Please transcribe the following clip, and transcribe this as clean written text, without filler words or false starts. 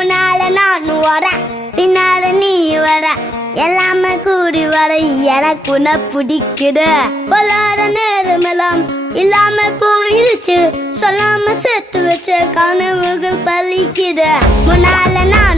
முன்னால நான் வர பின்னால நீ வர எல்லாமே கூடி வர எனக்கு உன்னை பிடிக்குது பொல்லாத நேரமெல்லாம் இல்லாம போயிடுச்சு சொல்லாம சேர்த்து வச்ச கனவுகள் பலிக்குது முன்னால நான்